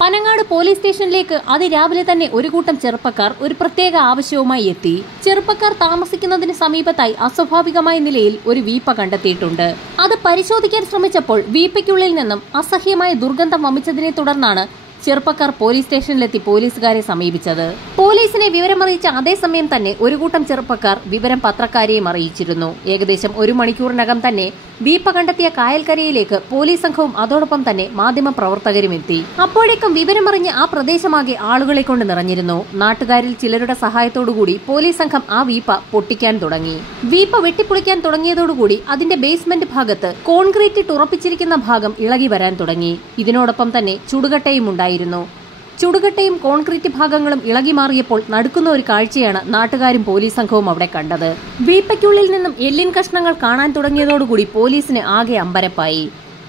Panangad police സ്റ്റേഷനിലേക്ക് അതിരാവിലെ തന്നെ ഒരു കൂട്ടം ചെറുപ്പക്കാർ ഒരു പ്രത്യേക ആവശ്യവുമായി എത്തി. ചെറുപ്പക്കാർ താമസിക്കുന്നതിന് സമീപത്തായി അസ്വാഭാവികമായ നിലയിൽ ഒരു വീപ്പ കണ്ടെത്തിയിട്ടുണ്ട്. അത് പരിശോധിക്കാൻ ശ്രമിച്ചപ്പോൾ വീപ്പയ്ക്കുള്ളിൽ നിന്നും അസഹ്യമായ ദുർഗന്ധം വമിച്ചതിനെ തുടർന്നാണ് ചെറുപ്പക്കാർ പോലീസ് സ്റ്റേഷനിലെത്തി പോലീസുകാരെ സമീപിച്ചത്. പോലീസിനെ വിവരമറിയിച്ച അതേസമയം തന്നെ ഒരു കൂട്ടം ചെറുപ്പക്കാർ വിവരം പത്രക്കാരെയും അറിയിച്ചിരുന്നു. ഏകദേശം 1 മണിക്കൂറിനകം തന്നെ വീപ്പ കണ്ടെത്തിയ കായൽക്കരയിലേക്ക് പോലീസ് സംഘവും അതോടൊപ്പം തന്നെ മാധ്യമപ്രവർത്തകരും എത്തി. അപ്പോഴേക്കും വിവരമറിഞ്ഞ് ആ പ്രദേശമാകെ ആളുകളെ കൊണ്ട് നിറഞ്ഞിരുന്നു. നാട്ടുകാരിൽ ചിലരുടെ സഹായത്തോടുകൂടി പോലീസ് സംഘം ആ വീപ്പ പൊട്ടിക്കാൻ തുടങ്ങി. വീപ്പ വെട്ടിപ്പൊളിക്കാൻ തുടങ്ങിയതോടുകൂടി അതിന്റെ ബേസ്മെന്റ് ഭാഗത്ത് കോൺക്രീറ്റ് ഇട്ട് ഉറപ്പിച്ചിരിക്കുന്ന ഭാഗം ഇളകി വരാൻ തുടങ്ങി. ഇതിനോടൊപ്പം തന്നെ ചുടുകട്ടയും ഉണ്ടായിരുന്നു. ചുടുകട്ടയും കോൺക്രീറ്റ് ഭാഗങ്ങളും ഇളകി മാറിയപ്പോൾ നടുക്കുന്ന ഒരു കാഴ്ചയാണ് നാട്ടുകാരും പോലീസ് സംഘവും അവിടെ കണ്ടത്. വീപ്പയ്ക്കുള്ളിൽ നിന്നും എല്ലിൻ കഷ്ണങ്ങൾ കാണാൻ തുടങ്ങിയതോടുകൂടി പോലീസിന് ആകെ അമ്പരപ്പായി.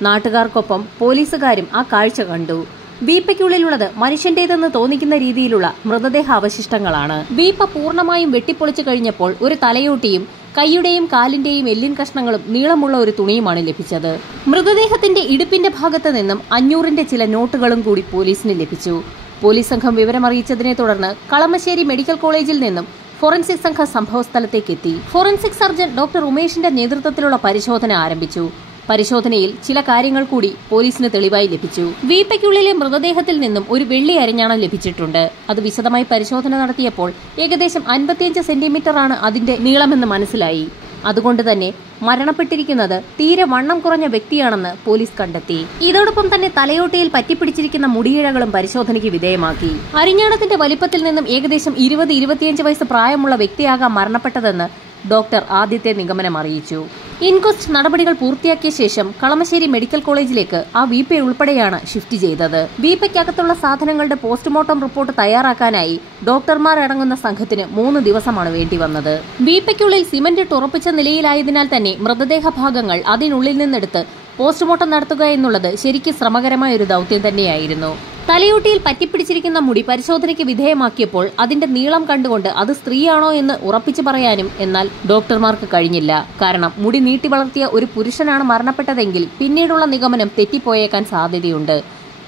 നാട്ടുകാർക്കൊപ്പം പോലീസുകാരും ആ കാഴ്ച കണ്ടു. വീപ്പയ്ക്കുള്ളിലുള്ളത് മനുഷ്യന്റേതെന്ന് തോന്നിക്കുന്ന രീതിയിലുള്ള മൃതദേഹ അവശിഷ്ടങ്ങളാണ്. വീപ്പ പൂർണ്ണമായും വെട്ടിപ്പൊളിച്ചു കഴിഞ്ഞപ്പോൾ ഒരു തലയോട്ടിയും കൈയുടെയും കാലിന്റെയും എല്ലിൻ കഷ്ണങ്ങളും നീളമുള്ള ഒരു തുണിയുമാണ് ലഭിച്ചത്. മൃതദേഹത്തിന്റെ ഇടുപ്പിന്റെ ഭാഗത്ത് നിന്നും 500-ന്റെ ചില നോട്ടുകളും കൂടി പോലീസിന് ലഭിച്ചു. പോലീസ് സംഘം വിവരമറിയിച്ചതിനെ തുടർന്ന് കളമശ്ശേരി മെഡിക്കൽ കോളേജിൽ നിന്നും ഫോറൻസിക് സംഘം സംഭവസ്ഥലത്തേക്ക് എത്തി. ഫോറൻസിക് സർജൻ ഡോക്ടർ ഉമേഷിന്റെ നേതൃത്വത്തിലുള്ള പരിശോധന ആരംഭിച്ചു. പരിശോധനയിൽ ചില കാര്യങ്ങൾ കൂടി പോലീസിന് തെളിവായി ലഭിച്ചു. വീപ്പയ്ക്കുള്ളിലെ മൃതദേഹത്തിൽ നിന്നും ഒരു വെള്ളി അരഞ്ഞാണം ലഭിച്ചിട്ടുണ്ട്. അത് വിശദമായി പരിശോധന നടത്തിയപ്പോൾ ഏകദേശം 55 സെന്റിമീറ്ററാണ് അതിന്റെ നീളമെന്ന് മനസ്സിലായി. അതുകൊണ്ട് തന്നെ മരണപ്പെട്ടിരിക്കുന്നത് തീരെ വണ്ണം കുറഞ്ഞ വ്യക്തിയാണെന്ന് പോലീസ് കണ്ടെത്തി. ഇതോടൊപ്പം തന്നെ തലയോട്ടിയിൽ പറ്റിപ്പിടിച്ചിരിക്കുന്ന മുടിയിഴകളും പരിശോധനയ്ക്ക് വിധേയമാക്കി. അരിഞ്ഞാണത്തിന്റെ വലിപ്പത്തിൽ നിന്നും ഏകദേശം 20-25 വയസ്സ് പ്രായമുള്ള വ്യക്തിയാകാം മരണപ്പെട്ടതെന്ന് ഡോക്ടർ ആദ്യത്തെ നിഗമനം അറിയിച്ചു. ഇൻക്വസ്റ്റ് നടപടികൾ പൂർത്തിയാക്കിയ ശേഷം കളമശ്ശേരി മെഡിക്കൽ കോളേജിലേക്ക് ആ വീപ്പ ഉൾപ്പെടെയാണ് ഷിഫ്റ്റ് ചെയ്തത്. വീപ്പയ്ക്കകത്തുള്ള സാധനങ്ങളുടെ പോസ്റ്റ്മോർട്ടം റിപ്പോർട്ട് തയ്യാറാക്കാനായി ഡോക്ടർമാരടങ്ങുന്ന സംഘത്തിന് 3 ദിവസമാണ് വേണ്ടിവന്നത്. വീപ്പയ്ക്കുള്ളിൽ സിമന്റ് ഇട്ട് ഉറപ്പിച്ച നിലയിലായതിനാൽ തന്നെ മൃതദേഹ ഭാഗങ്ങൾ അതിനുള്ളിൽ നിന്നെടുത്ത് പോസ്റ്റ്മോർട്ടം നടത്തുക എന്നുള്ളത് ശരിക്കും ശ്രമകരമായ ഒരു ദൗത്യം തന്നെയായിരുന്നു. തലയോട്ടിയിൽ പറ്റിപ്പിടിച്ചിരിക്കുന്ന മുടി പരിശോധനയ്ക്ക് വിധേയമാക്കിയപ്പോൾ അതിന്റെ നീളം കണ്ടുകൊണ്ട് അത് സ്ത്രീയാണോ എന്ന് ഉറപ്പിച്ചു പറയാനും എന്നാൽ ഡോക്ടർമാർക്ക് കഴിഞ്ഞില്ല. കാരണം മുടി നീട്ടി വളർത്തിയ ഒരു പുരുഷനാണ് മരണപ്പെട്ടതെങ്കിൽ പിന്നീടുള്ള നിഗമനം തെറ്റിപ്പോയേക്കാൻ സാധ്യതയുണ്ട്.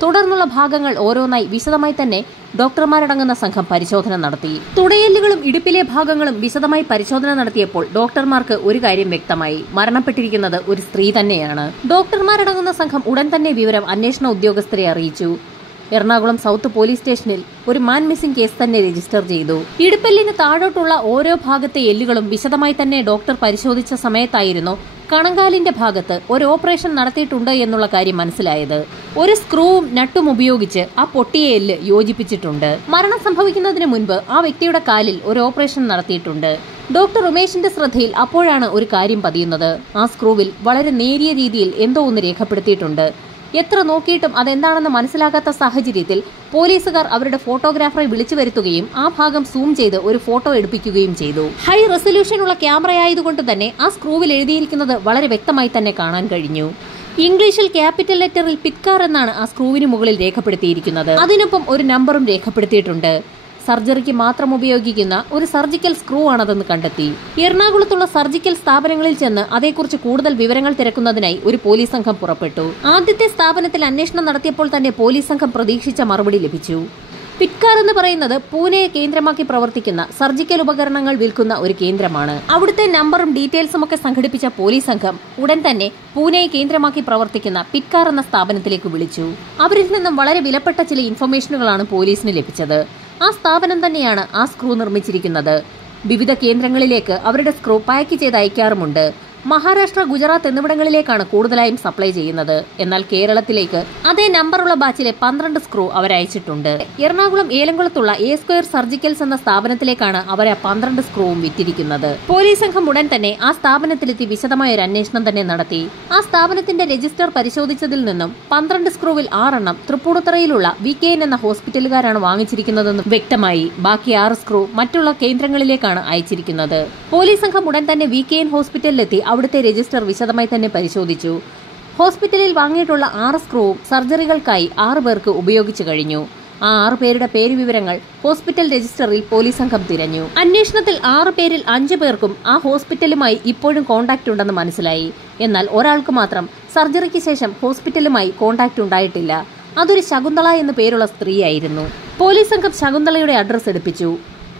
തുടർന്നുള്ള ഭാഗങ്ങൾ ഓരോന്നായി വിശദമായി തന്നെ ഡോക്ടർമാരടങ്ങുന്ന സംഘം പരിശോധന നടത്തി. തുടയെല്ലുകളും ഇടുപ്പിലെ ഭാഗങ്ങളും വിശദമായി പരിശോധന നടത്തിയപ്പോൾ ഡോക്ടർമാർക്ക് ഒരു കാര്യം വ്യക്തമായി: മരണപ്പെട്ടിരിക്കുന്നത് ഒരു സ്ത്രീ തന്നെയാണ്. ഡോക്ടർമാരടങ്ങുന്ന സംഘം ഉടൻ തന്നെ വിവരം അന്വേഷണ ഉദ്യോഗസ്ഥരെ അറിയിച്ചു. എറണാകുളം സൗത്ത് പോലീസ് സ്റ്റേഷനിൽ ഒരു മാൻ മിസ്സിംഗ് കേസ് തന്നെ രജിസ്റ്റർ ചെയ്തു. ഇടുപ്പെല്ലിന് താഴോട്ടുള്ള ഓരോ ഭാഗത്തെ എല്ലുകളും വിശദമായി തന്നെ ഡോക്ടർ പരിശോധിച്ച സമയത്തായിരുന്നു കണങ്കാലിന്റെ ഭാഗത്ത് ഒരു ഓപ്പറേഷൻ നടത്തിയിട്ടുണ്ട് എന്നുള്ള കാര്യം മനസ്സിലായത്. ഒരു സ്ക്രൂവും നട്ടും ഉപയോഗിച്ച് ആ പൊട്ടിയ എല്ല് യോജിപ്പിച്ചിട്ടുണ്ട്. മരണം സംഭവിക്കുന്നതിന് മുൻപ് ആ വ്യക്തിയുടെ കാലിൽ ഒരു ഓപ്പറേഷൻ നടത്തിയിട്ടുണ്ട്. ഡോക്ടർ ഉമേഷിന്റെ ശ്രദ്ധയിൽ അപ്പോഴാണ് ഒരു കാര്യം പതിയുന്നത്. ആ സ്ക്രൂവിൽ വളരെ നേരിയ രീതിയിൽ എന്തോ ഒന്ന് രേഖപ്പെടുത്തിയിട്ടുണ്ട്. എത്ര നോക്കിയിട്ടും അതെന്താണെന്ന് മനസ്സിലാകാത്ത സാഹചര്യത്തിൽ പോലീസുകാർ അവരുടെ ഫോട്ടോഗ്രാഫറെ വിളിച്ചു വരുത്തുകയും ആ ഭാഗം സൂം ചെയ്ത് ഒരു ഫോട്ടോ എടുപ്പിക്കുകയും ചെയ്തു. ഹൈ റെസൊല്യൂഷനുള്ള ക്യാമറയായതുകൊണ്ട് തന്നെ ആ സ്ക്രൂവിൽ എഴുതിയിരിക്കുന്നത് വളരെ വ്യക്തമായി തന്നെ കാണാൻ കഴിഞ്ഞു. ഇംഗ്ലീഷിൽ ക്യാപിറ്റൽ ലെറ്ററിൽ പിറ്റ്കാർ എന്നാണ് ആ സ്ക്രൂവിന് മുകളിൽ രേഖപ്പെടുത്തിയിരിക്കുന്നത്. അതിനൊപ്പം ഒരു നമ്പറും രേഖപ്പെടുത്തിയിട്ടുണ്ട്. സർജറിക്ക് മാത്രം ഉപയോഗിക്കുന്ന ഒരു സർജിക്കൽ സ്ക്രൂ ആണതെന്ന് കണ്ടെത്തി. എറണാകുളത്തുള്ള സർജിക്കൽ സ്ഥാപനങ്ങളിൽ ചെന്ന് അതേക്കുറിച്ച് കൂടുതൽ വിവരങ്ങൾ തിരക്കുന്നതിനായി ഒരു പോലീസ് സംഘം പുറപ്പെട്ടു. ആദ്യത്തെ സ്ഥാപനത്തിൽ അന്വേഷണം നടത്തിയപ്പോൾ തന്നെ പോലീസ് സംഘം പ്രതീക്ഷിച്ച മറുപടി ലഭിച്ചു. പിറ്റ്കാർ എന്ന് പറയുന്നത് പൂനെയെ കേന്ദ്രമാക്കി പ്രവർത്തിക്കുന്ന സർജിക്കൽ ഉപകരണങ്ങൾ വിൽക്കുന്ന ഒരു കേന്ദ്രമാണ്. അവിടുത്തെ നമ്പറും ഡീറ്റെയിൽസും ഒക്കെ സംഘടിപ്പിച്ച പോലീസ് സംഘം ഉടൻ തന്നെ പൂനെയെ കേന്ദ്രമാക്കി പ്രവർത്തിക്കുന്ന പിറ്റ്കാർ എന്ന സ്ഥാപനത്തിലേക്ക് വിളിച്ചു. അവരിൽ നിന്നും വളരെ വിലപ്പെട്ട ചില ഇൻഫർമേഷനുകളാണ് പോലീസിന് ലഭിച്ചത്. ആ സ്ഥാപനം തന്നെയാണ് ആ സ്ക്രൂ നിർമ്മിച്ചിരിക്കുന്നത്. വിവിധ കേന്ദ്രങ്ങളിലേക്ക് അവരുടെ സ്ക്രൂ പാക്ക് ചെയ്ത് അയക്കാറുമുണ്ട്. മഹാരാഷ്ട്ര, ഗുജറാത്ത് എന്നിവിടങ്ങളിലേക്കാണ് കൂടുതലായും സപ്ലൈ ചെയ്യുന്നത്. എന്നാൽ കേരളത്തിലേക്ക് അതേ നമ്പറുള്ള ബാച്ചിലെ 12 സ്ക്രൂ അവരയച്ചിട്ടുണ്ട്. എറണാകുളം ഏലംകുളത്തുള്ള എ സ്ക്വയർ സർജിക്കൽസ് എന്ന സ്ഥാപനത്തിലേക്കാണ് അവർ ആ 12 സ്ക്രൂവും വിറ്റിരിക്കുന്നത്. പോലീസ് സംഘം ഉടൻ തന്നെ ആ സ്ഥാപനത്തിലെത്തി വിശദമായ ഒരു അന്വേഷണം തന്നെ നടത്തി. ആ സ്ഥാപനത്തിന്റെ രജിസ്റ്റർ പരിശോധിച്ചതിൽ നിന്നും 12 സ്ക്രൂവിൽ 6 എണ്ണം തൃപ്പൂണിത്തുറയിലുള്ള VKN എന്ന ഹോസ്പിറ്റലുകാരാണ് വാങ്ങിച്ചിരിക്കുന്നതെന്നും വ്യക്തമായി. ബാക്കി 6 സ്ക്രൂ മറ്റുള്ള കേന്ദ്രങ്ങളിലേക്കാണ് അയച്ചിരിക്കുന്നത്. പോലീസ് സംഘം ഉടൻ തന്നെ VKN ഹോസ്പിറ്റലിലെത്തി അവിടുത്തെ രജിസ്റ്റർ വിശദമായി തന്നെ പരിശോധിച്ചു. ഹോസ്പിറ്റലിൽ വാങ്ങിയിട്ടുള്ള 6 സ്ക്രൂവും സർജറികൾക്കായി 6 പേർക്ക് ഉപയോഗിച്ചു കഴിഞ്ഞു. ആ 6 പേരുടെ പേര് വിവരങ്ങൾ ഹോസ്പിറ്റൽ രജിസ്റ്ററിൽ പോലീസ് സംഘം തിരഞ്ഞു. അന്വേഷണത്തിൽ 6 പേരിൽ 5 പേർക്കും ആ ഹോസ്പിറ്റലുമായി ഇപ്പോഴും കോണ്ടാക്ട് ഉണ്ടെന്ന് മനസ്സിലായി. എന്നാൽ ഒരാൾക്ക് മാത്രം സർജറിക്ക് ശേഷം ഹോസ്പിറ്റലുമായി കോണ്ടാക്ട് ഉണ്ടായിട്ടില്ല. അതൊരു ശകുന്തള എന്നു പേരുള്ള സ്ത്രീയായിരുന്നു. പോലീസ് സംഘം ശകുന്തളയുടെ അഡ്രസ് എടുപ്പിച്ചു.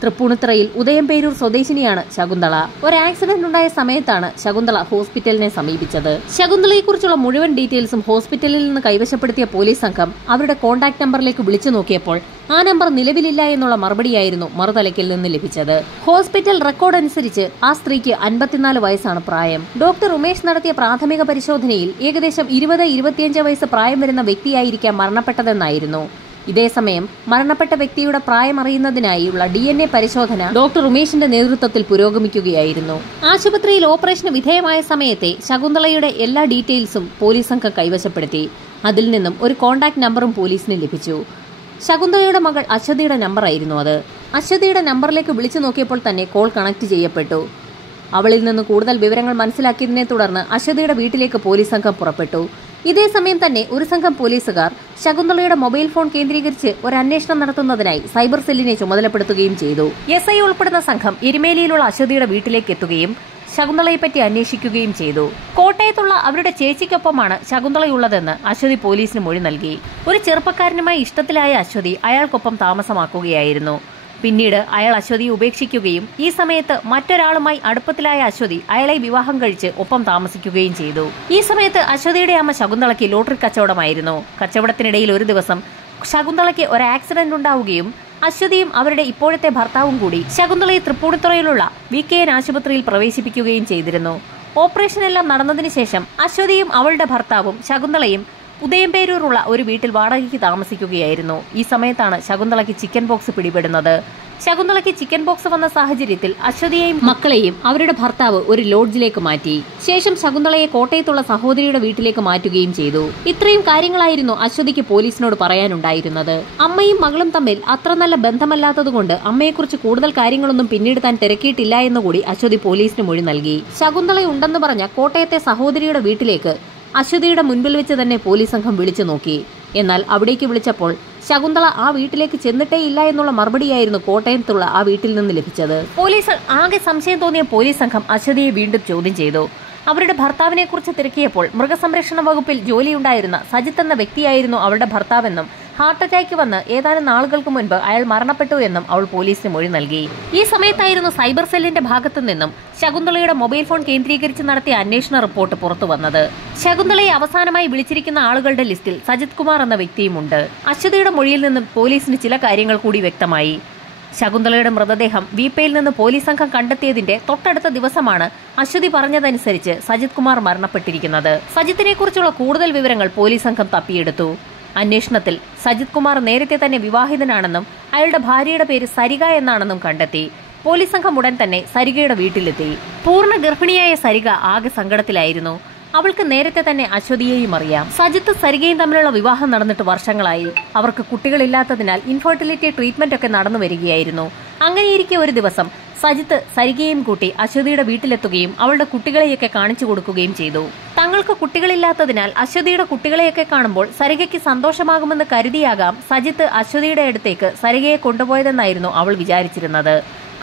തൃപ്പൂണിത്തുറയിൽ ഉദയംപേരൂർ സ്വദേശിനിയാണ് ശകുന്തള. ഒരു ആക്സിഡന്റ് ഉണ്ടായ സമയത്താണ് ശകുന്തള ഹോസ്പിറ്റലിനെ സമീപിച്ചത്. ശകുന്തളയെക്കുറിച്ചുള്ള മുഴുവൻ ഡീറ്റെയിൽസും ഹോസ്പിറ്റലിൽ നിന്ന് കൈവശപ്പെടുത്തിയ പോലീസ് സംഘം അവരുടെ കോൺടാക്ട് നമ്പറിലേക്ക് വിളിച്ചു നോക്കിയപ്പോൾ ആ നമ്പർ നിലവിലില്ല എന്നുള്ള മറുപടിയായിരുന്നു മറുതലയ്ക്കിൽ നിന്ന് ലഭിച്ചത്. ഹോസ്പിറ്റൽ റെക്കോർഡ് അനുസരിച്ച് ആ സ്ത്രീക്ക് 54 വയസ്സാണ് പ്രായം. ഡോക്ടർ ഉമേഷ് നടത്തിയ പ്രാഥമിക പരിശോധനയിൽ ഏകദേശം 20-25 വയസ്സ് പ്രായം വരുന്ന വ്യക്തിയായിരിക്കാം മരണപ്പെട്ടതെന്നായിരുന്നു. ഇതേസമയം മരണപ്പെട്ട വ്യക്തിയുടെ പ്രായം അറിയുന്നതിനായുള്ള DNA പരിശോധന ഡോക്ടർ ഉമേഷിന്റെ നേതൃത്വത്തിൽ പുരോഗമിക്കുകയായിരുന്നു. ആശുപത്രിയിൽ ഓപ്പറേഷന് വിധേയമായ സമയത്തെ ശകുന്തളയുടെ എല്ലാ ഡീറ്റെയിൽസും പോലീസ് സംഘം കൈവശപ്പെടുത്തി. അതിൽ നിന്നും ഒരു കോൺടാക്ട് നമ്പറും പോലീസിന് ലഭിച്ചു. ശകുന്തളയുടെ മകൾ അശ്വതിയുടെ നമ്പറായിരുന്നു അത്. അശ്വതിയുടെ നമ്പറിലേക്ക് വിളിച്ചു നോക്കിയപ്പോൾ തന്നെ കോൾ കണക്ട് ചെയ്യപ്പെട്ടു. അവളിൽ നിന്ന് കൂടുതൽ വിവരങ്ങൾ മനസ്സിലാക്കിയതിനെ തുടർന്ന് അശ്വതിയുടെ വീട്ടിലേക്ക് പോലീസ് സംഘം പുറപ്പെട്ടു. ഇതേസമയം തന്നെ ഒരു സംഘം പോലീസുകാർ ശകുന്തളയുടെ മൊബൈൽ ഫോൺ കേന്ദ്രീകരിച്ച് ഒരു അന്വേഷണം നടത്തുന്നതിനായി സൈബർ സെല്ലിനെ ചുമതലപ്പെടുത്തുകയും ചെയ്തു. SI ഉൾപ്പെടുന്ന സംഘം എരുമേലിയിലുള്ള അശ്വതിയുടെ വീട്ടിലേക്ക് എത്തുകയും ശകുന്തളയെപ്പറ്റി അന്വേഷിക്കുകയും ചെയ്തു. കോട്ടയത്തുള്ള അവരുടെ ചേച്ചിക്കൊപ്പമാണ് ശകുന്തളയുള്ളതെന്ന് അശ്വതി പോലീസിന് മൊഴി നൽകി. ഒരു ചെറുപ്പക്കാരനുമായി ഇഷ്ടത്തിലായ അശ്വതി അയാൾക്കൊപ്പം താമസമാക്കുകയായിരുന്നു. പിന്നീട് അയാൾ അശ്വതിയെ ഉപേക്ഷിക്കുകയും ഈ സമയത്ത് മറ്റൊരാളുമായി അടുപ്പത്തിലായ അശ്വതി അയാളെ വിവാഹം കഴിച്ച് ഒപ്പം താമസിക്കുകയും ചെയ്തു. ഈ സമയത്ത് അശ്വതിയുടെ അമ്മ ശകുന്തളയ്ക്ക് ലോട്ടറി കച്ചവടമായിരുന്നു. കച്ചവടത്തിനിടയിൽ ഒരു ദിവസം ശകുന്തളയ്ക്ക് ഒരു ആക്സിഡന്റ് ഉണ്ടാവുകയും അശ്വതിയും അവരുടെ ഇപ്പോഴത്തെ ഭർത്താവും കൂടി ശകുന്തളയെ തൃപ്പൂണിത്തുറയിലുള്ള VKN ആശുപത്രിയിൽ പ്രവേശിപ്പിക്കുകയും ചെയ്തിരുന്നു. ഓപ്പറേഷൻ എല്ലാം നടന്നതിന് ശേഷം അശ്വതിയും അവളുടെ ഭർത്താവും ശകുന്തളയും ഉദയംപേരൂരുള്ള ഒരു വീട്ടിൽ വാടകയ്ക്ക് താമസിക്കുകയായിരുന്നു. ഈ സമയത്താണ് ശകുന്തളയ്ക്ക് ചിക്കൻ ബോക്സ് പിടിപെടുന്നത്. ശകുന്തളയ്ക്ക് ചിക്കൻ ബോക്സ് വന്ന സാഹചര്യത്തിൽ അശ്വതിയെയും മക്കളെയും അവരുടെ ഭർത്താവ് ഒരു ലോഡ്ജിലേക്ക് മാറ്റി. ശേഷം ശകുന്തളയെ കോട്ടയത്തുള്ള സഹോദരിയുടെ വീട്ടിലേക്ക് മാറ്റുകയും ചെയ്തു. ഇത്രയും കാര്യങ്ങളായിരുന്നു അശ്വതിക്ക് പോലീസിനോട് പറയാനുണ്ടായിരുന്നത്. അമ്മയും മകളും തമ്മിൽ അത്ര നല്ല ബന്ധമല്ലാത്തതുകൊണ്ട് അമ്മയെക്കുറിച്ച് കൂടുതൽ കാര്യങ്ങളൊന്നും പിന്നീട് താൻ തിരക്കിയിട്ടില്ല എന്നുകൂടി അശ്വതി പോലീസിന് മൊഴി നൽകി. ശകുന്തളയുണ്ടെന്ന് പറഞ്ഞ കോട്ടയത്തെ സഹോദരിയുടെ വീട്ടിലേക്ക് അശ്വതിയുടെ മുൻപിൽ വെച്ച് തന്നെ പോലീസ് സംഘം വിളിച്ചു നോക്കി. എന്നാൽ അവിടേക്ക് വിളിച്ചപ്പോൾ ശകുന്തള ആ വീട്ടിലേക്ക് ചെന്നിട്ടേ ഇല്ല എന്നുള്ള മറുപടിയായിരുന്നു കോട്ടയത്തുള്ള ആ വീട്ടിൽ നിന്ന് ലഭിച്ചത്. പോലീസ് ആകെ സംശയം തോന്നിയ പോലീസ് സംഘം അശ്വതിയെ വീണ്ടും ചോദ്യം ചെയ്തു. അവരുടെ ഭർത്താവിനെ കുറിച്ച് തിരക്കിയപ്പോൾ മൃഗസംരക്ഷണ വകുപ്പിൽ ജോലിയുണ്ടായിരുന്ന സജിത്ത് എന്ന വ്യക്തിയായിരുന്നു അവരുടെ ഭർത്താവെന്നും ഹാർട്ട് അറ്റാക്ക് വന്ന് ഏതാനും നാളുകൾക്ക് മുൻപ് അയാൾ മരണപ്പെട്ടു എന്നും അവൾ പോലീസിന് മൊഴി നൽകി. ഈ സമയത്തായിരുന്നു സൈബർ സെല്ലിന്റെ ഭാഗത്തു നിന്നും ശകുന്തളയുടെ മൊബൈൽ ഫോൺ കേന്ദ്രീകരിച്ച് നടത്തിയ അന്വേഷണ റിപ്പോർട്ട് പുറത്തു വന്നത്. ശകുന്തളയെ അവസാനമായി വിളിച്ചിരിക്കുന്ന ആളുകളുടെ ലിസ്റ്റിൽ സജിത് കുമാർ എന്ന വ്യക്തിയുമുണ്ട്. അശ്വതിയുടെ മൊഴിയിൽ നിന്നും പോലീസിന് ചില കാര്യങ്ങൾ കൂടി വ്യക്തമായി. ശകുന്തളയുടെ മൃതദേഹം വീപ്പയിൽ നിന്ന് പോലീസ് സംഘം കണ്ടെത്തിയതിന്റെ തൊട്ടടുത്ത ദിവസമാണ് അശ്വതി പറഞ്ഞതനുസരിച്ച് സജിത് കുമാർ മരണപ്പെട്ടിരിക്കുന്നത്. സജിത്തിനെ കുറിച്ചുള്ള കൂടുതൽ വിവരങ്ങൾ പോലീസ് സംഘം തപ്പിയെടുത്തു. അന്വേഷണത്തിൽ സജിത് കുമാർ നേരത്തെ തന്നെ വിവാഹിതനാണെന്നും അയാളുടെ ഭാര്യയുടെ പേര് സരിക എന്നാണെന്നും കണ്ടെത്തി. പോലീസ് സംഘം ഉടൻ തന്നെ സരികയുടെ വീട്ടിലെത്തി. പൂർണ്ണ ഗർഭിണിയായ സരിക ആകെ സങ്കടത്തിലായിരുന്നു. അവൾക്ക് നേരത്തെ തന്നെ അശ്വതിയെയും അറിയാം. സജിത്ത് സരികയും തമ്മിലുള്ള വിവാഹം നടന്നിട്ട് വർഷങ്ങളായി. അവർക്ക് കുട്ടികളില്ലാത്തതിനാൽ ഇൻഫെർട്ടിലിറ്റി ട്രീറ്റ്മെന്റ് ഒക്കെ നടന്നു വരികയായിരുന്നു. അങ്ങനെയിരിക്കെ ഒരു ദിവസം സജിത്ത് സരികയും കൂട്ടി അശ്വതിയുടെ വീട്ടിലെത്തുകയും അവളുടെ കുട്ടികളെയൊക്കെ കാണിച്ചു കൊടുക്കുകയും ചെയ്തു. തങ്ങൾക്ക് കുട്ടികളില്ലാത്തതിനാൽ അശ്വതിയുടെ കുട്ടികളെയൊക്കെ കാണുമ്പോൾ സരികയ്ക്ക് സന്തോഷമാകുമെന്ന് കരുതിയാകാം സജിത്ത് അശ്വതിയുടെ അടുത്തേക്ക് സരികയെ കൊണ്ടുപോയതെന്നായിരുന്നു അവൾ വിചാരിച്ചിരുന്നത്.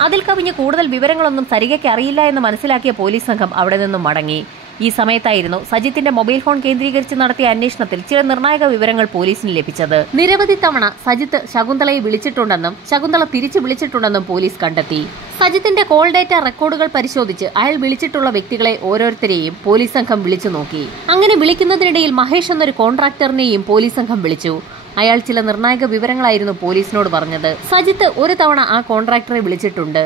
അതിൽ കവിഞ്ഞ് കൂടുതൽ വിവരങ്ങളൊന്നും സരികയ്ക്ക് അറിയില്ല എന്ന് മനസ്സിലാക്കിയ പോലീസ് സംഘം അവിടെ നിന്നും മടങ്ങി. ഈ സമയത്തായിരുന്നു സജിത്തിന്റെ മൊബൈൽ ഫോൺ കേന്ദ്രീകരിച്ച് നടത്തിയ അന്വേഷണത്തിൽ ചില നിർണായക വിവരങ്ങൾ പോലീസിന് ലഭിച്ചത്. നിരവധി തവണ സജിത്ത് ശകുന്തളയെ വിളിച്ചിട്ടുണ്ടെന്നും ശകുന്തള തിരിച്ചു വിളിച്ചിട്ടുണ്ടെന്നും പോലീസ് കണ്ടെത്തി. സജിത്തിന്റെ കോൾ ഡേറ്റ റെക്കോർഡുകൾ പരിശോധിച്ച് അയാൾ വിളിച്ചിട്ടുള്ള വ്യക്തികളെ ഓരോരുത്തരെയും പോലീസ് സംഘം വിളിച്ചു നോക്കി. അങ്ങനെ വിളിക്കുന്നതിനിടയിൽ മഹേഷ് എന്നൊരു കോൺട്രാക്ടറിനെയും പോലീസ് സംഘം വിളിച്ചു. അയാൾ ചില നിർണായക വിവരങ്ങളായിരുന്നു പോലീസിനോട് പറഞ്ഞത്. സജിത്ത് ഒരു തവണ ആ കോൺട്രാക്ടറെ വിളിച്ചിട്ടുണ്ട്.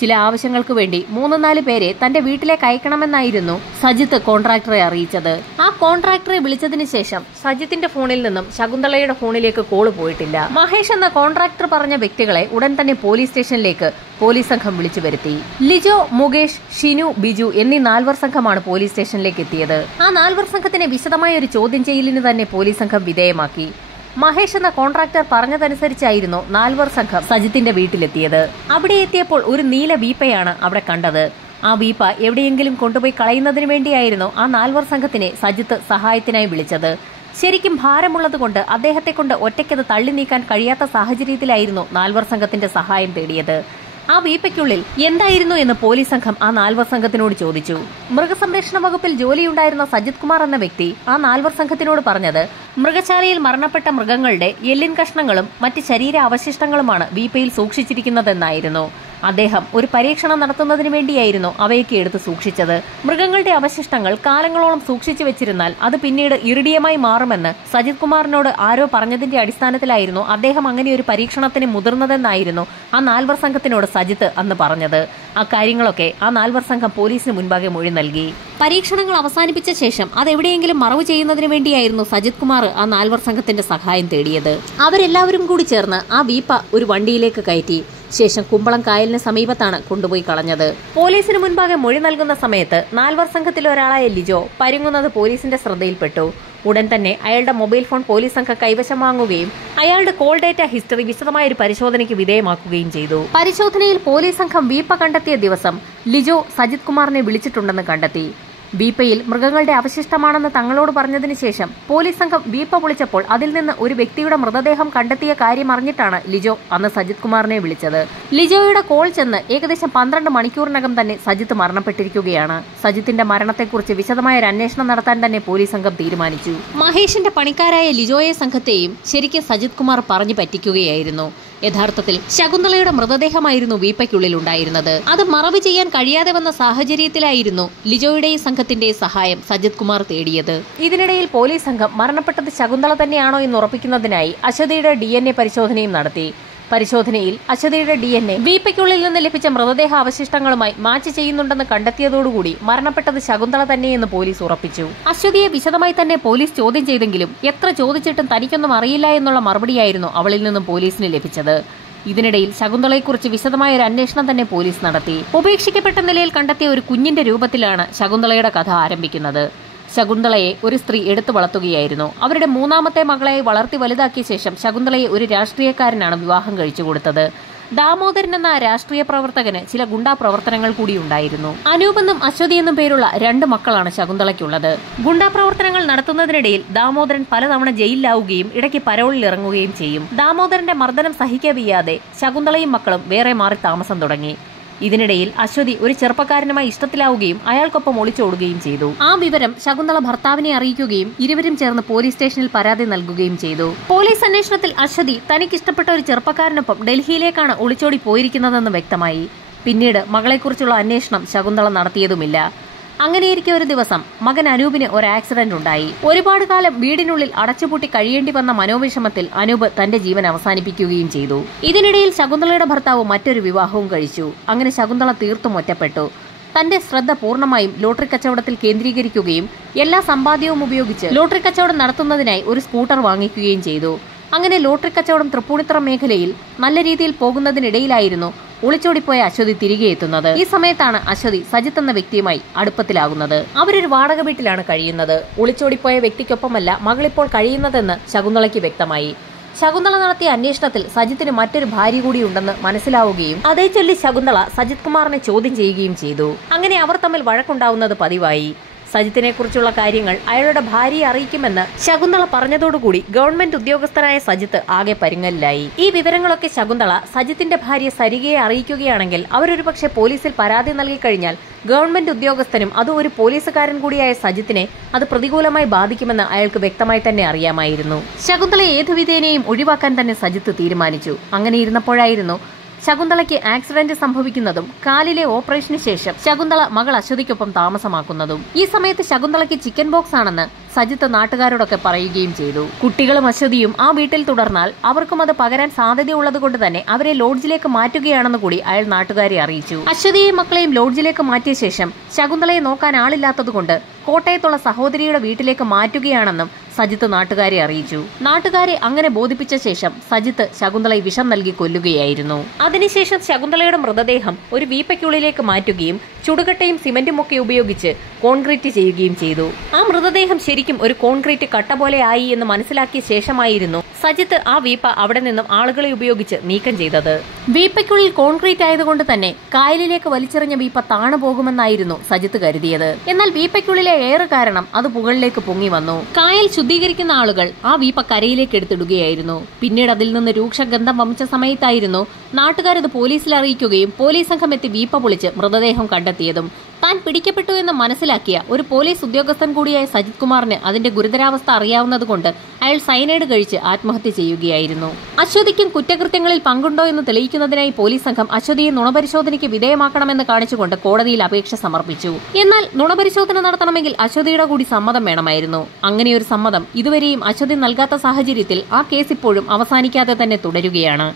ചില ആവശ്യങ്ങൾക്ക് വേണ്ടി 3-4 പേരെ തന്റെ വീട്ടിലേക്ക് അയക്കണമെന്നായിരുന്നു സജിത്ത് കോൺട്രാക്ടറെ അറിയിച്ചത്. ആ കോൺട്രാക്ടറെ വിളിച്ചതിന് ശേഷം സജിത്തിന്റെ ഫോണിൽ നിന്നും ശകുന്തളയുടെ ഫോണിലേക്ക് കോള് പോയിട്ടില്ല. മഹേഷ് എന്ന കോൺട്രാക്ടർ പറഞ്ഞ വ്യക്തികളെ ഉടൻ തന്നെ പോലീസ് സ്റ്റേഷനിലേക്ക് പോലീസ് സംഘം വിളിച്ചു വരുത്തി. ലിജോ, മുകേഷ്, ഷിനു, ബിജു എന്നീ 4 സംഘമാണ് പോലീസ് സ്റ്റേഷനിലേക്ക് എത്തിയത്. ആ 4 സംഘത്തിനെ വിശദമായ ഒരു ചോദ്യം ചെയ്യലിന് തന്നെ പോലീസ് സംഘം വിധേയമാക്കി. മഹേഷ് എന്ന കോൺട്രാക്ടർ പറഞ്ഞതനുസരിച്ചായിരുന്നു 4 സംഘം സജിത്തിന്റെ വീട്ടിലെത്തിയത്. അവിടെ എത്തിയപ്പോൾ ഒരു നീല വീപ്പയാണ് അവിടെ കണ്ടത്. ആ വീപ്പ എവിടെയെങ്കിലും കൊണ്ടുപോയി കളയുന്നതിന് വേണ്ടിയായിരുന്നു ആ 4 സംഘത്തിനെ സജിത്ത് സഹായത്തിനായി വിളിച്ചത്. ശരിക്കും ഭാരമുള്ളതുകൊണ്ട് അദ്ദേഹത്തെ കൊണ്ട് ഒറ്റയ്ക്കത് തള്ളി നീക്കാൻ കഴിയാത്ത സാഹചര്യത്തിലായിരുന്നു 4 സംഘത്തിന്റെ സഹായം തേടിയത്. ആ വീപ്പയ്ക്കുള്ളിൽ എന്തായിരുന്നു എന്ന് പോലീസ് സംഘം ആ 4 സംഘത്തിനോട് ചോദിച്ചു. മൃഗസംരക്ഷണ വകുപ്പിൽ ജോലിയുണ്ടായിരുന്ന സജിത് കുമാർ എന്ന വ്യക്തി ആ 4 സംഘത്തിനോട് പറഞ്ഞത് മൃഗശാലയിൽ മരണപ്പെട്ട മൃഗങ്ങളുടെ എല്ലിൻ കഷ്ണങ്ങളും മറ്റ് ശരീര അവശിഷ്ടങ്ങളുമാണ് വീപ്പയിൽ സൂക്ഷിച്ചിരിക്കുന്നതെന്നായിരുന്നു. അദ്ദേഹം ഒരു പരീക്ഷണം നടത്തുന്നതിന് വേണ്ടിയായിരുന്നു അവയൊക്കെ എടുത്ത് സൂക്ഷിച്ചത്. മൃഗങ്ങളുടെ അവശിഷ്ടങ്ങൾ കാലങ്ങളോളം സൂക്ഷിച്ചു വെച്ചിരുന്നാൽ അത് പിന്നീട് ഇറിഡിയമായി മാറുമെന്ന് സജിത് കുമാറിനോട് ആരോ പറഞ്ഞതിന്റെ അടിസ്ഥാനത്തിലായിരുന്നു അദ്ദേഹം അങ്ങനെ ഒരു പരീക്ഷണത്തിന് മുതിർന്നതെന്നായിരുന്നു ആ 4 സംഘത്തിനോട് സജിത്ത് അന്ന് പറഞ്ഞത്. ആ കാര്യങ്ങളൊക്കെ ആ 4 സംഘം പോലീസിന് മുൻപാകെ മൊഴി നൽകി. പരീക്ഷണങ്ങൾ അവസാനിപ്പിച്ച ശേഷം അതെവിടെയെങ്കിലും മറവ് ചെയ്യുന്നതിന് വേണ്ടിയായിരുന്നു സജിത് കുമാർ ആ 4 സംഘത്തിന്റെ സഹായം തേടിയത്. അവരെല്ലാവരും കൂടി ചേർന്ന് ആ വീപ്പ ഒരു വണ്ടിയിലേക്ക് കയറ്റി ശേഷം കുമ്പളം കായലിന് സമീപത്താണ് കൊണ്ടുപോയി കളഞ്ഞത്. പോലീസിന് മുൻപാകെ മൊഴി നൽകുന്ന സമയത്ത് 4 സംഘത്തിലെ ഒരാളായ ലിജോ പരുങ്ങുന്നത് പോലീസിന്റെ ശ്രദ്ധയിൽപ്പെട്ടു. ഉടൻ തന്നെ അയാളുടെ മൊബൈൽ ഫോൺ പോലീസ് സംഘം കൈവശം വാങ്ങുകയും അയാളുടെ കോൾ ഡേറ്റ ഹിസ്റ്ററി വിശദമായ ഒരു പരിശോധനയ്ക്ക് വിധേയമാക്കുകയും ചെയ്തു. പരിശോധനയിൽ പോലീസ് സംഘം വീപ്പ കണ്ടെത്തിയ ദിവസം ലിജോ സജിത് കുമാറിനെ വിളിച്ചിട്ടുണ്ടെന്ന് കണ്ടെത്തി. വീപ്പയിൽ മൃഗങ്ങളുടെ അവശിഷ്ടമാണെന്ന് തങ്ങളോട് പറഞ്ഞതിന് ശേഷം പോലീസ് സംഘം വീപ്പ പൊളിച്ചപ്പോൾ അതിൽ നിന്ന് ഒരു വ്യക്തിയുടെ മൃതദേഹം കണ്ടെത്തിയ കാര്യം അറിഞ്ഞിട്ടാണ് ലിജോ അന്ന് സജിത് കുമാറിനെ വിളിച്ചത്. ലിജോയുടെ കോൾ ചെന്ന് ഏകദേശം 12 മണിക്കൂറിനകം തന്നെ സജിത്ത് മരണപ്പെട്ടിരിക്കുകയാണ്. സജിത്തിന്റെ മരണത്തെക്കുറിച്ച് വിശദമായ ഒരു അന്വേഷണം നടത്താൻ തന്നെ പോലീസ് സംഘം തീരുമാനിച്ചു. മഹേഷിന്റെ പണിക്കാരായ ലിജോയെ സംഘത്തെയും ശരിക്കും സജിത് കുമാർ പറഞ്ഞു പറ്റിക്കുകയായിരുന്നു. യഥാർത്ഥത്തിൽ ശകുന്തളയുടെ മൃതദേഹമായിരുന്നു വീപ്പയ്ക്കുള്ളിൽ ഉണ്ടായിരുന്നത്. അത് മറവ് ചെയ്യാൻ കഴിയാതെ വന്ന സാഹചര്യത്തിലായിരുന്നു ലിജോയുടെയും സംഘത്തിന്റെ സഹായം സജിത് കുമാർ തേടിയത്. ഇതിനിടയിൽ പോലീസ് സംഘം മരണപ്പെട്ടത് ശകുന്തള തന്നെയാണോ എന്ന് ഉറപ്പിക്കുന്നതിനായി അശ്വതിയുടെ DNA പരിശോധനയും നടത്തി. പരിശോധനയിൽ അശ്വതിയുടെ DNA വീപ്പയ്ക്കുള്ളിൽ നിന്ന് ലഭിച്ച മൃതദേഹ അവശിഷ്ടങ്ങളുമായി മാച്ച് ചെയ്യുന്നുണ്ടെന്ന് കണ്ടെത്തിയതോടുകൂടി മരണപ്പെട്ടത് ശകുന്തള തന്നെയെന്ന് പോലീസ് ഉറപ്പിച്ചു. അശ്വതിയെ വിശദമായി തന്നെ പോലീസ് ചോദ്യം ചെയ്തെങ്കിലും എത്ര ചോദിച്ചിട്ടും തനിക്കൊന്നും അറിയില്ല എന്നുള്ള മറുപടിയായിരുന്നു അവളിൽ നിന്നും പോലീസിന് ലഭിച്ചത്. ഇതിനിടയിൽ ശകുന്തളയെക്കുറിച്ച് വിശദമായ ഒരു അന്വേഷണം തന്നെ പോലീസ് നടത്തി. ഉപേക്ഷിക്കപ്പെട്ട നിലയിൽ കണ്ടെത്തിയ ഒരു കുഞ്ഞിന്റെ രൂപത്തിലാണ് ശകുന്തളയുടെ കഥ ആരംഭിക്കുന്നത്. ശകുന്തളയെ ഒരു സ്ത്രീ എടുത്തു വളർത്തുകയായിരുന്നു. അവരുടെ 3ാമത്തെ മകളെ വളർത്തി വലുതാക്കിയ ശേഷം ശകുന്തളയെ ഒരു രാഷ്ട്രീയക്കാരനാണ് വിവാഹം കഴിച്ചു കൊടുത്തത്. ദാമോദരൻ എന്ന രാഷ്ട്രീയ പ്രവർത്തകന് ചില ഗുണ്ടാ പ്രവർത്തനങ്ങൾ കൂടി ഉണ്ടായിരുന്നു. അനൂപ് എന്നും അശ്വതി എന്നും പേരുള്ള 2 മക്കളാണ് ശകുന്തളയ്ക്കുള്ളത്. ഗുണ്ടാ പ്രവർത്തനങ്ങൾ നടത്തുന്നതിനിടയിൽ ദാമോദരൻ പലതവണ ജയിലിലാവുകയും ഇടയ്ക്ക് പരോളിൽ ഇറങ്ങുകയും ചെയ്യും. ദാമോദരന്റെ മർദ്ദനം സഹിക്കവയ്യാതെ ശകുന്തളയും മക്കളും വേറെ മാറി താമസം തുടങ്ങി. ഇതിനിടയിൽ അശ്വതി ഒരു ചെറുപ്പക്കാരനുമായി ഇഷ്ടത്തിലാവുകയും അയാൾക്കൊപ്പം ഒളിച്ചോടുകയും ചെയ്തു. ആ വിവരം ശകുന്തള ഭർത്താവിനെ അറിയിക്കുകയും ഇരുവരും ചേർന്ന് പോലീസ് സ്റ്റേഷനിൽ പരാതി നൽകുകയും ചെയ്തു. പോലീസ് അന്വേഷണത്തിൽ അശ്വതി തനിക്കിഷ്ടപ്പെട്ട ഒരു ചെറുപ്പക്കാരനൊപ്പം ഡൽഹിയിലേക്കാണ് ഒളിച്ചോടി പോയിരിക്കുന്നതെന്ന് വ്യക്തമായി. പിന്നീട് മകളെക്കുറിച്ചുള്ള അന്വേഷണം ശകുന്തള നടത്തിയതുമില്ല. അങ്ങനെയിരിക്കെ ഒരു ദിവസം മകൻ അനൂപിന് ഒരു ആക്സിഡന്റ് ഉണ്ടായി. ഒരുപാട് കാലം വീടിനുള്ളിൽ അടച്ചുപൂട്ടി കഴിയേണ്ടി വന്ന മനോവിഷമത്തിൽ അനൂപ് തന്റെ ജീവൻ അവസാനിപ്പിക്കുകയും ചെയ്തു. ഇതിനിടയിൽ ശകുന്തളയുടെ ഭർത്താവ് മറ്റൊരു വിവാഹവും കഴിച്ചു. അങ്ങനെ ശകുന്തള തീർത്തും ഒറ്റപ്പെട്ടു. തന്റെ ശ്രദ്ധ പൂർണ്ണമായും ലോട്ടറി കച്ചവടത്തിൽ കേന്ദ്രീകരിക്കുകയും എല്ലാ സമ്പാദ്യവും ഉപയോഗിച്ച് ലോട്ടറി കച്ചവടം നടത്തുന്നതിനായി ഒരു സ്കൂട്ടർ വാങ്ങിക്കുകയും ചെയ്തു. അങ്ങനെ ലോട്ടറി കച്ചവടം തൃപ്പൂണിത്തുറ മേഖലയിൽ നല്ല രീതിയിൽ പോകുന്നതിനിടയിലായിരുന്നു ഒളിച്ചോടിപ്പോയ അശ്വതി തിരികെ എത്തുന്നത്. ഈ സമയത്താണ് അശ്വതി സജിത്ത് എന്ന വ്യക്തിയുമായി അടുപ്പത്തിലാകുന്നത്. അവരൊരു വാടക വീട്ടിലാണ് കഴിയുന്നത്. ഒളിച്ചോടിപ്പോയ വ്യക്തിക്കൊപ്പമല്ല മകളിപ്പോൾ കഴിയുന്നതെന്ന് ശകുന്തളയ്ക്ക് വ്യക്തമായി. ശകുന്തള നടത്തിയ അന്വേഷണത്തിൽ സജിത്തിന് മറ്റൊരു ഭാര്യ കൂടി ഉണ്ടെന്ന് മനസ്സിലാവുകയും അതേ ചൊല്ലി ശകുന്തള സജിത് കുമാറിനെ ചോദ്യം ചെയ്യുകയും ചെയ്തു. അങ്ങനെ അവർ തമ്മിൽ വഴക്കുണ്ടാവുന്നത് പതിവായി. സജിത്തിനെ കുറിച്ചുള്ള കാര്യങ്ങൾ അയാളുടെ ഭാര്യയെ അറിയിക്കുമെന്ന് ശകുന്തള പറഞ്ഞതോടുകൂടി ഗവൺമെന്റ് ഉദ്യോഗസ്ഥരായ സജിത്ത് ആകെ പരുങ്ങലിലായി. ഈ വിവരങ്ങളൊക്കെ ശകുന്തള സജിത്തിന്റെ ഭാര്യ സരികയെ അറിയിക്കുകയാണെങ്കിൽ അവരൊരു പക്ഷേ പോലീസിൽ പരാതി നൽകിക്കഴിഞ്ഞാൽ ഗവൺമെന്റ് ഉദ്യോഗസ്ഥനും അതും ഒരു പോലീസുകാരൻ കൂടിയായ സജിത്തിനെ അത് പ്രതികൂലമായി ബാധിക്കുമെന്ന് അയാൾക്ക് വ്യക്തമായി തന്നെ അറിയാമായിരുന്നു. ശകുന്തളയെ ഏതുവിധേനയും ഒഴിവാക്കാൻ തന്നെ സജിത്ത് തീരുമാനിച്ചു. അങ്ങനെ ഇരുന്നപ്പോഴായിരുന്നു ശകുന്തളയ്ക്ക് ആക്സിഡന്റ് സംഭവിക്കുന്നതും കാലിലെ ഓപ്പറേഷന് ശേഷം ശകുന്തള മകൾ അശ്വതിക്കൊപ്പം താമസമാക്കുന്നതും. ഈ സമയത്ത് ശകുന്തളയ്ക്ക് ചിക്കൻ ബോക്സ് ആണെന്ന് സജിത്ത് നാട്ടുകാരോടൊക്കെ പറയുകയും ചെയ്തു. കുട്ടികളും അശ്വതിയും ആ വീട്ടിൽ തുടർന്നാൽ അവർക്കും അത് പകരാൻ സാധ്യതയുള്ളത് കൊണ്ട് തന്നെ അവരെ ലോഡ്ജിലേക്ക് മാറ്റുകയാണെന്ന് കൂടി അയാൾ നാട്ടുകാരെ അറിയിച്ചു. അശ്വതിയെയും മക്കളെയും ലോഡ്ജിലേക്ക് മാറ്റിയ ശേഷം ശകുന്തളയെ നോക്കാൻ ആളില്ലാത്തതുകൊണ്ട് കോട്ടയത്തുള്ള സഹോദരിയുടെ വീട്ടിലേക്ക് മാറ്റുകയാണെന്നും സജിത്ത് നാട്ടുകാരെ അറിയിച്ചു. നാട്ടുകാരെ അങ്ങനെ ബോധിപ്പിച്ച ശേഷം സജിത്ത് ശകുന്തളയെ വിഷം നൽകി കൊല്ലുകയായിരുന്നു. അതിനുശേഷം ശകുന്തളയുടെ മൃതദേഹം ഒരു വീപ്പയ്ക്കുള്ളിലേക്ക് മാറ്റുകയും ചുടുകട്ടയും സിമന്റും ഒക്കെ ഉപയോഗിച്ച് കോൺക്രീറ്റ് ചെയ്യുകയും ചെയ്തു. ആ മൃതദേഹം ശരിക്കും ഒരു കോൺക്രീറ്റ് കട്ട പോലെ ആയി എന്ന് മനസ്സിലാക്കിയ ശേഷമായിരുന്നു സജിത്ത് ആ വീപ്പ അവിടെ നിന്നും ആളുകളെ ഉപയോഗിച്ച് നീക്കം ചെയ്തത്. വീപ്പയ്ക്കുള്ളിൽ കോൺക്രീറ്റ് ആയതുകൊണ്ട് തന്നെ കായലിലേക്ക് വലിച്ചെറിഞ്ഞ വീപ്പ താണു പോകുമെന്നായിരുന്നു സജിത്ത് കരുതിയത്. എന്നാൽ വീപ്പയ്ക്കുള്ളിലെ എയർ കാരണം അത് മുകളിലേക്ക് പൊങ്ങി വന്നു. കായൽ ശുദ്ധീകരിക്കുന്ന ആളുകൾ ആ വീപ്പ കരയിലേക്ക് എടുത്തിടുകയായിരുന്നു. പിന്നീട് അതിൽ നിന്ന് രൂക്ഷഗന്ധം വമിച്ച സമയത്തായിരുന്നു നാട്ടുകാരത് പോലീസിൽ അറിയിക്കുകയും പോലീസ് സംഘം എത്തി വീപ്പ പൊളിച്ച് മൃതദേഹം കണ്ടെത്തിയതും താൻ പിടിക്കപ്പെട്ടു എന്ന് മനസ്സിലാക്കിയ ഒരു പോലീസ് ഉദ്യോഗസ്ഥൻ കൂടിയായ സജിത് കുമാറിന് അതിന്റെ ഗുരുതരാവസ്ഥ അറിയാവുന്നതുകൊണ്ട് അയാൾ സയനൈഡ് കഴിച്ച് ആത്മഹത്യ ചെയ്യുകയായിരുന്നു. അശ്വതിക്കും കുറ്റകൃത്യങ്ങളിൽ പങ്കുണ്ടോ എന്ന് തെളിയിക്കുന്നതിനായി പോലീസ് സംഘം അശ്വതിയെ നുണപരിശോധനയ്ക്ക് വിധേയമാക്കണമെന്ന് കാണിച്ചുകൊണ്ട് കോടതിയിൽ അപേക്ഷ സമർപ്പിച്ചു. എന്നാൽ നുണപരിശോധന നടത്തണമെങ്കിൽ അശ്വതിയുടെ കൂടി സമ്മതം വേണമായിരുന്നു. അങ്ങനെയൊരു സമ്മതം ഇതുവരെയും അശ്വതി നൽകാത്ത സാഹചര്യത്തിൽ ആ കേസ് ഇപ്പോഴും അവസാനിക്കാതെ തന്നെ തുടരുകയാണ്.